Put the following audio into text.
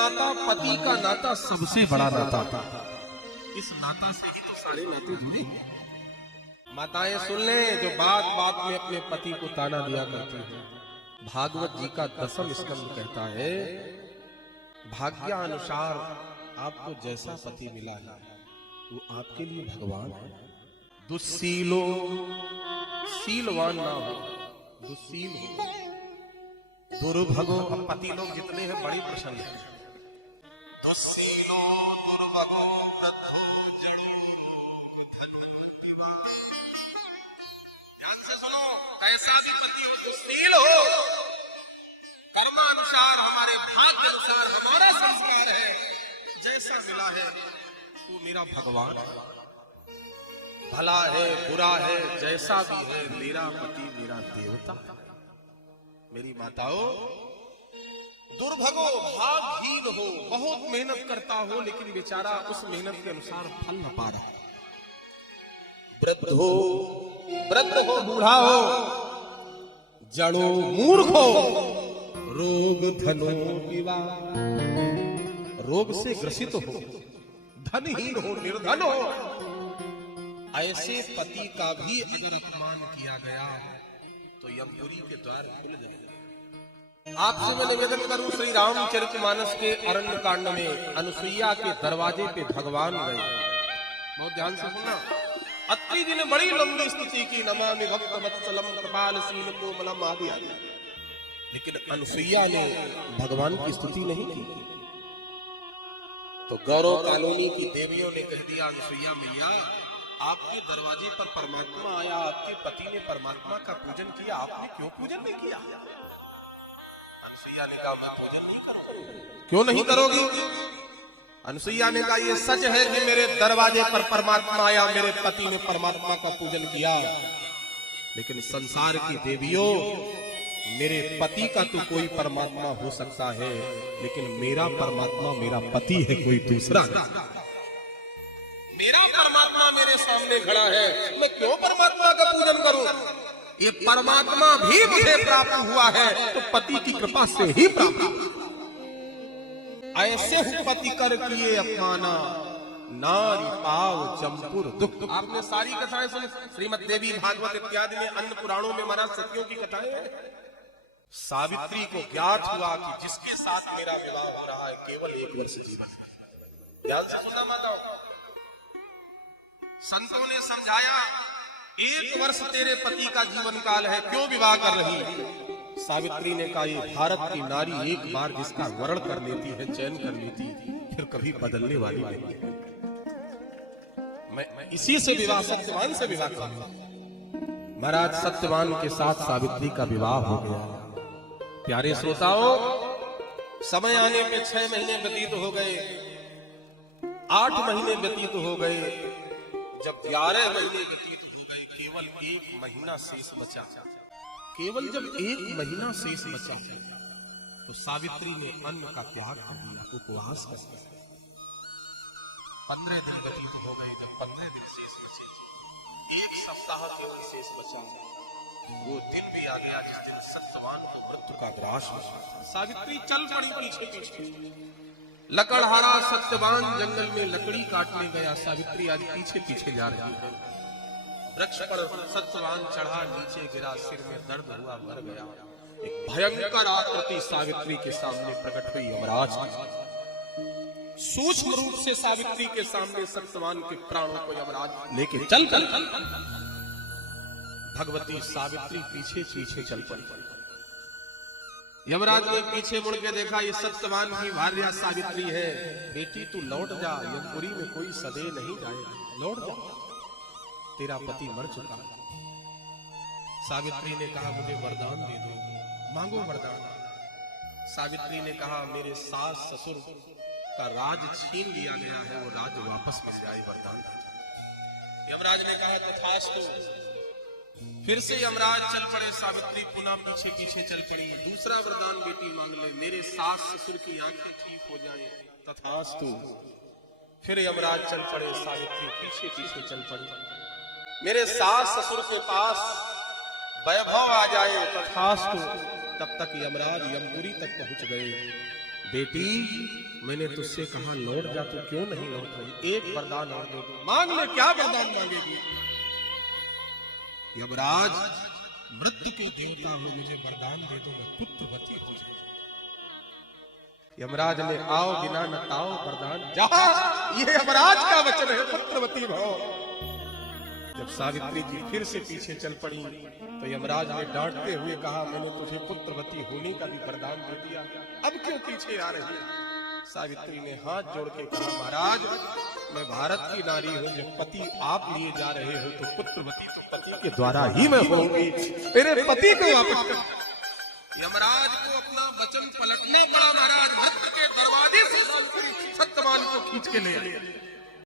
नाता, पति का नाता सबसे बड़ा नाता था। इस नाता से ही तो सारे नाते जुड़े। माताएं सुन लें, जो बात बात में अपने पति को ताना दिया करती है। भागवत जी का 10वां स्कंद कहता है, भाग्यानुसार आपको जैसा पति मिला है वो आपके लिए भगवान है। दुस्सीलो, शीलवान ना हो, दुस्सील हो। दुर्भगो, अब पति लोग जितने हैं बड़ी प्रसन्न है। दुस्सीलो दुर्भगो वृद्धो जड़ो ध्यान से सुनो, ऐसा भी पति हो दुस्सील हो, कर्मानुसार, हमारे भाग्य अनुसार हमारा संस्कार है, जैसा मिला है वो मेरा भगवान है। भला है बुरा है जैसा भी है, मेरा पति मेरा देवता। मेरी माताओं, दुर्भगो, भागहीन हो, बहुत मेहनत करता हो लेकिन बेचारा उस मेहनत के अनुसार फल न पा रहा। वृद्ध हो, बूढ़ा हो, जड़ो मूर्ख हो, रोग धनो विवाह, रोग से ग्रसित हो, धनहीन हो, निर्धन हो, ऐसे पति का भी अगर अपमान किया गया तो यमपुरी के द्वार खुल जाएंगे। आपसे मैं निवेदन करूं, श्री रामचरितमानस के अरण्य कांड में अनुसुईया के दरवाजे पे भगवान गए। बहुत ध्यान से सुनना। अत्रि जी ने बड़ी लंबी स्तुति की, नमामि भक्त वत्सलम कृपालसीन कोमलम आदि आदि, लेकिन अनुसुईया ने भगवान की स्तुति नहीं की। तो गौरव कॉलोनी की देवियों ने कह दिया, अनुसुईया मैया, आपके दरवाजे पर परमात्मा आया, आपके पति ने परमात्मा का पूजन किया, आपने क्यों पूजन नहीं किया? अनुसुईया ने कहा, मैं पूजन नहीं करूंगा। क्यों नहीं करोगी? अनुसुईया ने कहा, ये सच है कि मेरे दरवाजे पर परमात्मा आया, मेरे पति ने परमात्मा का पूजन किया, लेकिन संसार की देवियों, मेरे पति का तो कोई परमात्मा हो सकता है, लेकिन मेरा परमात्मा मेरा पति है, कोई दूसरा नहीं। मेरा परमात्मा मेरे सामने खड़ा है, मैं क्यों परमात्मा का पूजन करूं? ये परमात्मा भी मुझे प्राप्त हुआ है तो पति की कृपा से ही प्राप्त हुआ। ऐसे हूं पति कर किए अपमाना, नारी पाव जमपुर दुख। आपने सारी कथाएं सुनी, श्रीमद् देवी भागवत इत्यादि में, अन्य पुराणों में महाराज सतियों की कथाएं हैं। सावित्री को ज्ञात हुआ कि जिसके साथ मेरा विवाह हो रहा है केवल 1 वर्ष जीवन। ध्यान से सुनना माताओं, संतों ने समझाया, 1 वर्ष तेरे पति का जीवन काल है, क्यों विवाह कर रही है? सावित्री ने कहा, ये भारत की नारी एक बार जिसका वर्ण कर लेती है, चयन कर लेती, फिर कभी बदलने वाली नहीं है। मैं इसी से विवाह, सत्यवान से विवाह करूंगा। महाराज सत्यवान के साथ सावित्री का विवाह हो गया। प्यारे श्रोताओं, समय आने में 6 महीने व्यतीत हो गए, 8 महीने व्यतीत हो गए, जब 11 महीने व्यतीत हो गए, केवल 1 महीना शेष बचा। केवल जब 1 महीना शेष बचा तो सावित्री ने अन्न का त्याग कर दिया, उपवास कर दिया। 15 दिन व्यतीत हो गए, जब 15 दिन शेष बचे, 1 सप्ताह केवल शेष बचा। वो दिन भी आ गया जिस दिन सत्यवान को मृत्यु का ग्रास हुआ। सावित्री चल पड़ी पीछे पीछे। लकड़हारा सत्यवान जंगल में लकड़ी काटने गया, सावित्री आज पीछे पीछे जा रही है। वृक्ष पर सत्यवान चढ़ा, नीचे गिरा, सिर में दर्द हुआ, मर गया। एक भयंकर आकृति सावित्री के सामने प्रकट हुई। यमराज सूक्ष्म रूप से सावित्री के सामने सत्यवान के प्राणों को यमराज लेके चल भगवती सावित्री पीछे पीछे चल पड़ी। यमराज ने पीछे मुड़ के देखा, ये सत्यवान की भार्या सावित्री है। बेटी तू लौट जा, यमपुरी में कोई सदैव नहीं जाएगा, लौट जा, तेरा पति मर चुका। सावित्री ने कहा, मुझे वरदान दे दो, मांगो वरदान। सावित्री ने कहा, मेरे सास ससुर का राज छीन लिया गया है, वो राज वापस मिल जाए, वरदान। यमराज ने कहा, तथास्तु। फिर से यमराज चल पड़े, सावित्री पुनः पीछे पीछे चल पड़ी। दूसरा वरदान बेटी मांग ले, मेरे सास ससुर की आंखें ठीक हो जाएं, तथास्तु। फिर यमराज चल पड़े, सावित्री पीछे पीछे चल पड़ी। मेरे सास ससुर के पास वैभव आ जाए, तथास्तु। तब तक यमराज यमपुरी तक पहुंच गए। बेटी मैंने तुझसे कहा लौट जा, तू क्यों नहीं लौट रही? एक वरदान और दे दो। मांग ले, क्या वरदान मांगेगी? यमराज मृत्यु के देवता हो, मुझे वरदान दे दो, मैं पुत्रवती हो जाऊं। यमराज ने आओ बिना न ताओ वरदान जा, ये यमराज का वचन है, पुत्रवती भव। जब सावित्री जी फिर से पीछे चल पड़ी तो यमराज ने डांटते हुए कहा, मैंने तुझे पुत्रवती होने का भी वरदान दे दिया, अब क्यों पीछे आ रही है? सावित्री ने हाथ जोड़ के कहा, महाराज मैं भारत की नारी हूं, जब पति आप लिए जा रहे हो तो पुत्रवती तो पति के द्वारा ही मैं होंगी, मेरे पति को वापस कर। यमराज को अपना वचन पलटना पड़ा। महाराज भक्त के दरवाजे से सावित्री सत्यवान को खींच के ले आई।